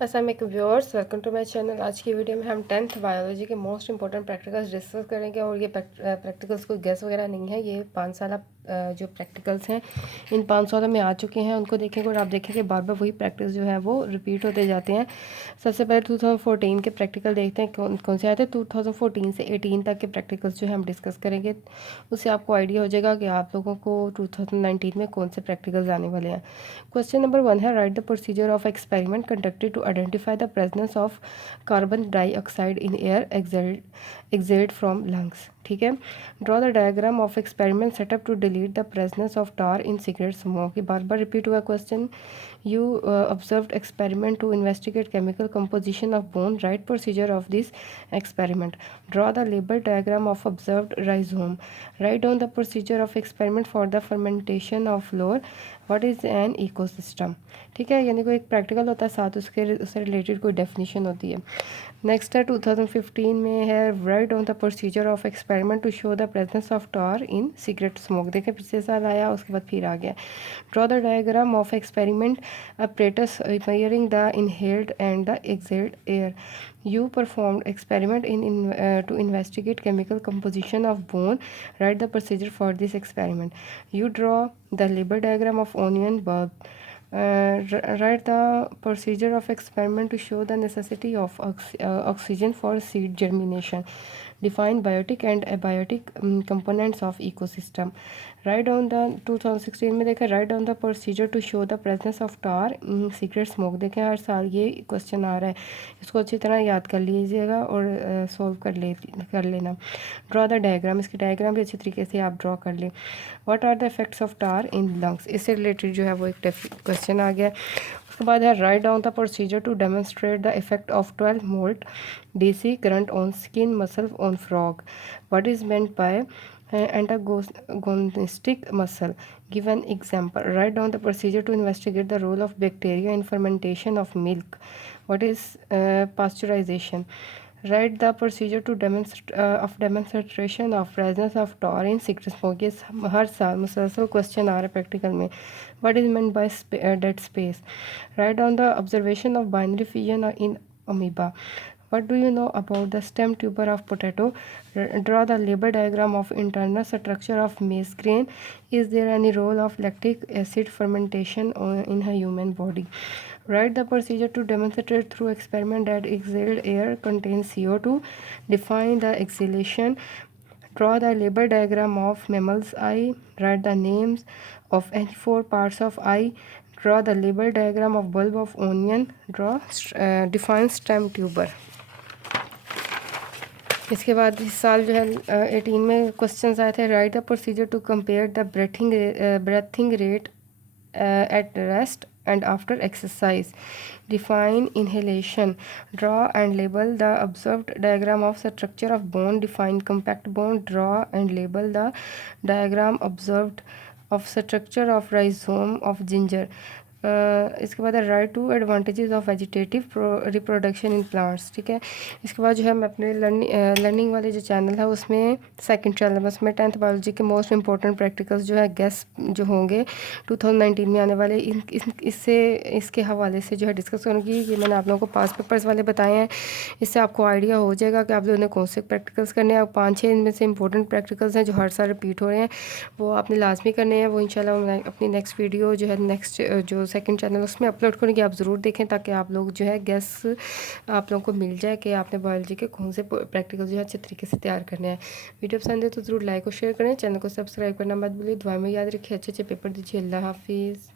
अस्सलाम वालेकुम viewers, welcome to my channel. आज की वीडियो में हम 10th बायोलॉजी के मोस्ट इंपॉर्टेंट प्रैक्टिकल्स डिस्कस करेंगे। और ये प्रैक्टिकल्स कोई गेस वगैरह नहीं है, ये 5 साल जो प्रैक्टिकल्स हैं इन 5 सालों में आ चुके हैं, उनको देखेंगे और आप देखेंगे बार बार वही प्रैक्टिस जो है वो रिपीट होते जाते हैं। सबसे पहले 2014 के प्रैक्टिकल देखते हैं कौन कौन से आए थे। 2014 से 18 तक के प्रैक्टिकल्स जो है हम डिस्कस करेंगे, उससे आपको आइडिया हो जाएगा कि आप लोगों को 2019 में कौन से प्रैक्टिकल्स आने वाले हैं। क्वेश्चन नंबर 1 है, write the procedure of experiment conducted to identify the presence of carbon dioxide in air exhaled from lungs. ठीक है। Draw the diagram of experiment setup to delete the presence of tar in cigarette smoke. ये बार बार repeat हुआ question. You observed experiment to investigate chemical composition of bone, write procedure of this experiment. Draw the label diagram of observed rhizome. Write down the procedure of experiment for the fermentation of floor. What is an ecosystem. ठीक है, यानी कोई एक practical होता है, साथ उससे related कोई डेफिनेशन होती है। नेक्स्ट है 2015 में है, write on the procedure of experiment to show the presence of tar in cigarette smoke. देखें पिछले साल आया, उसके बाद फिर आ गया। Draw the diagram of experiment apparatus measuring the inhaled and the exhaled air. You performed experiment to investigate chemical composition of bone. Write the procedure for this experiment. You draw the label diagram of onion bulb. Write the procedure of experiment to show the necessity of oxygen for seed germination. Define biotic and abiotic components of ecosystem. Write down the 2016 में देखा, write down the procedure to show the presence of tar in cigarette smoke। देखें हर साल ये question आ रहा है, इसको अच्छी तरह याद कर लीजिएगा और सॉल्व कर लेना। ड्रॉ द डायग्राम, इसकी डायग्राम भी अच्छी तरीके से आप ड्रॉ कर लें। What are the effects of tar in lungs, इससे रिलेटेड जो है वो एक क्वेश्चन आ गया। उसके बाद है, write down the procedure to demonstrate the effect of 12 volt DC current on skin muscle on frog. What is meant by antagonistic muscle? Give an example. Write down the procedure to investigate the role of bacteria in fermentation of milk. What is pasteurization? Write the procedure to demonstration of presence of tar in cigarette smoke। ये हर साल मुसलसल question आ रहा है practical में। What is meant by dead space? Write down the observation of binary fission in amoeba. What do you know about the stem tuber of potato? Draw the label diagram of internal structure of maize grain. Is there any role of lactic acid fermentation in a human body? Write the procedure to demonstrate through experiment that exhaled air contains CO2. Define the exhalation. Draw the label diagram of mammal's eye. Write the names of any 4 parts of eye. Draw the label diagram of bulb of onion. Define stem tuber। इसके बाद इस साल जो है 18 में questions आए थे। Write the procedure to compare the breathing rate at rest and after exercise. Define inhalation. Draw and label the observed diagram of structure of bone. Define compact bone. Draw and label the diagram observed of structure of rhizome of ginger. इसके बाद write two advantages of vegetative reproduction in plants. ठीक है। इसके बाद जो है मैं अपने लर्निंग वाले जो चैनल है उसमें सेकंड चैनल में उसमें 10th बायोलॉजी के मोस्ट इंपॉर्टेंट प्रैक्टिकल्स जो है गेस जो होंगे 2019 में आने वाले इसके हवाले से जो है डिस्कस करूँगी। ये मैंने आप लोगों को पास पेपर्स वाले बताए हैं, इससे आपको आइडिया हो जाएगा कि आप लोगों ने कौन से प्रैक्टिकल्स करने हैं। 5-6 इनमें से इंपॉर्टेंट प्रैक्टिकल्स हैं जो हर साल रिपीट हो रहे हैं, वो आपने लाजमी करने हैं। वो इंशाल्लाह मैं अपनी नेक्स्ट वीडियो जो है नेक्स्ट जो सेकंड चैनल उसमें अपलोड करूँगी, आप ज़रूर देखें ताकि आप लोग जो है गैस आप लोगों को मिल जाए कि आपने बायोलॉजी के कौन से प्रैक्टिकल जो है अच्छे तरीके से तैयार करने हैं। वीडियो पसंद है तो ज़रूर लाइक और शेयर करें, चैनल को सब्सक्राइब करना मत भूलिए। दुआ में याद रखिए, अच्छे अच्छे पेपर दीजिए। अल्लाह हाफिज़।